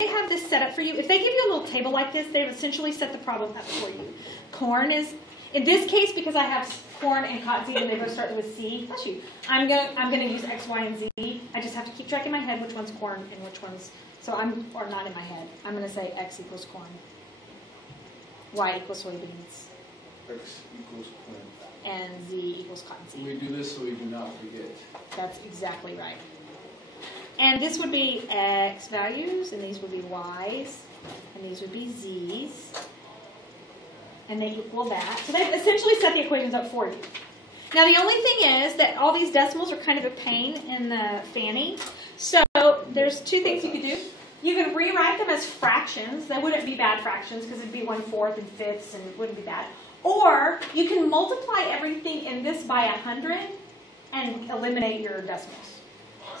have this set up for you, if they give you a little table like this, they've essentially set the problem up for you. Corn is, in this case, because I have corn and cottonseed and they both start with C, bless you, I'm gonna use X, Y, and Z. I just have to keep track in my head which one's corn and which one's, or not in my head. I'm gonna say X equals corn, Y equals soybeans, X equals corn. and Z equals cottonseed. We do this so we do not forget. That's exactly right. And this would be X values, and these would be Y's, and these would be Z's. And they equal that. So they've essentially set the equations up for you. Now the only thing is that all these decimals are kind of a pain in the fanny. So there's two things you could do. You could rewrite them as fractions. They wouldn't be bad fractions because it'd be 1/4 and fifths and it wouldn't be bad. Or you can multiply everything in this by 100 and eliminate your decimals.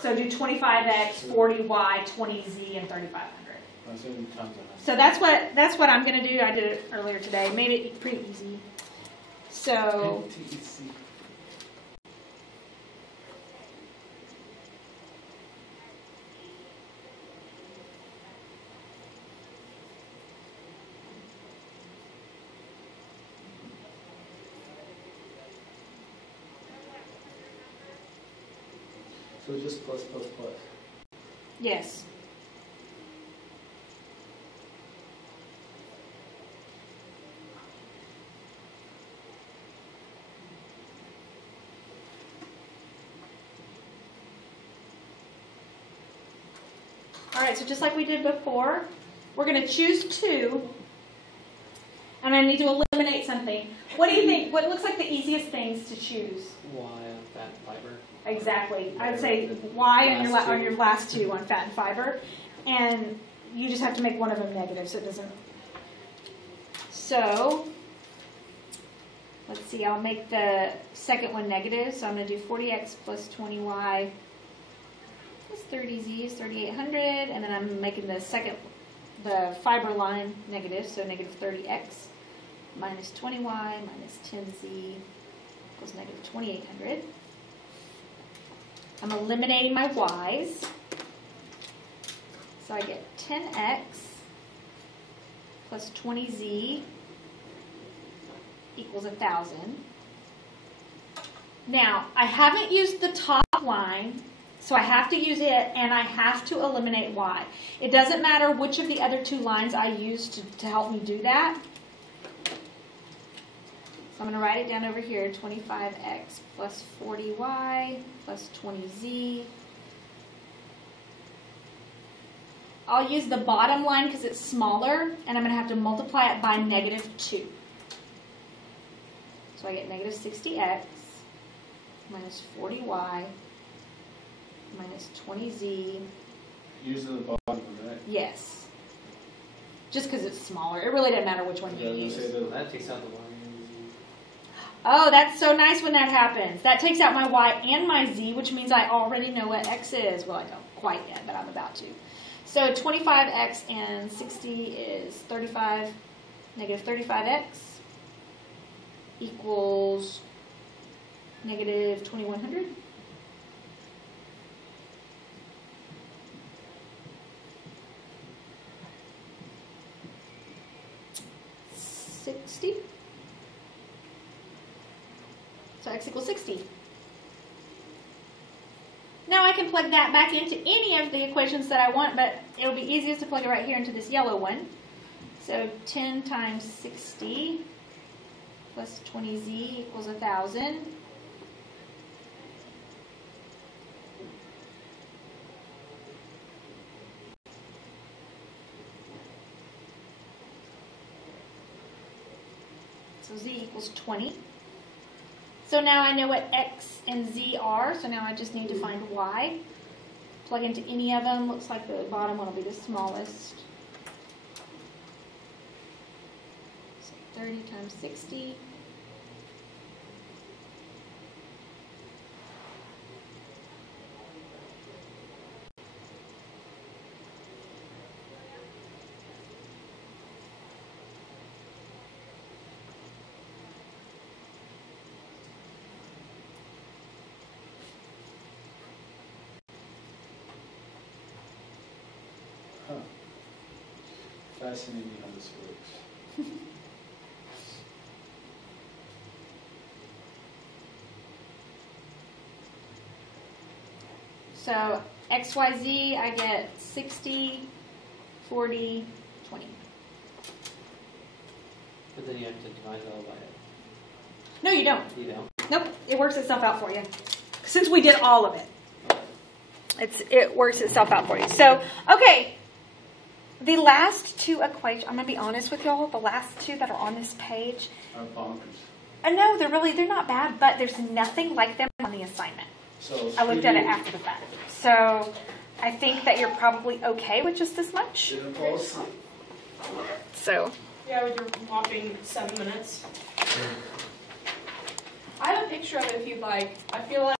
So do 25x, 40y, 20z, and 3500. So that's what I'm going to do. I did it earlier today. Made it pretty easy. So so just plus, plus, plus. yes. All right, so just like we did before, we're going to choose 2, and I need to eliminate something. What do you think? What looks like the easiest things to choose? Y on fat and fiber. Exactly. I'd say Y on your last 2 on fat and fiber, and you just have to make one of them negative so it doesn't. So let's see. I'll make the second one negative. So I'm going to do 40x plus 20y. 30z is 3800, and then I'm making the fiber line negative, so negative 30x minus 20y minus 10z equals negative 2800. I'm eliminating my y's, so I get 10x plus 20z equals 1000. Now, I haven't used the top line, so I have to use it, and I have to eliminate y. It doesn't matter which of the other 2 lines I use to help me do that. So I'm going to write it down over here, 25x plus 40y plus 20z. I'll use the bottom line because it's smaller, and I'm going to have to multiply it by negative 2. So I get negative 60x minus 40y minus 20z. Using the bottom, right? Yes. Just because it's smaller. It really doesn't matter which one you use. That takes out the y and the z. Oh, that's so nice when that happens. That takes out my y and my z, which means I already know what x is. Well, I don't quite yet, but I'm about to. So 25x and 60 is 35, negative 35x equals negative 2100. So x equals 60. Now I can plug that back into any of the equations that I want, but it'll be easiest to plug it right here into this yellow one. So 10 times 60 plus 20z equals 1000. So z equals 20. So now I know what x and z are, so now I just need to find y. Plug into any of them. Looks like the bottom one will be the smallest. So 30 times 60. fascinating how this works. So XYZ, I get 60, 40, 20. But then you have to divide it all by it. No, you don't. You don't? Nope, it works itself out for you. Since we did all of it. It works itself out for you. So, okay. The last two equations, I'm going to be honest with y'all, the last two that are on this page, Are bonkers. and no, they're not bad, but there's nothing like them on the assignment. So I looked at it after the fact. So, I think that you're probably okay with just this much. Didn't fall asleep. So, Yeah, with your whopping 7 minutes. I have a picture of it if you'd like. I feel like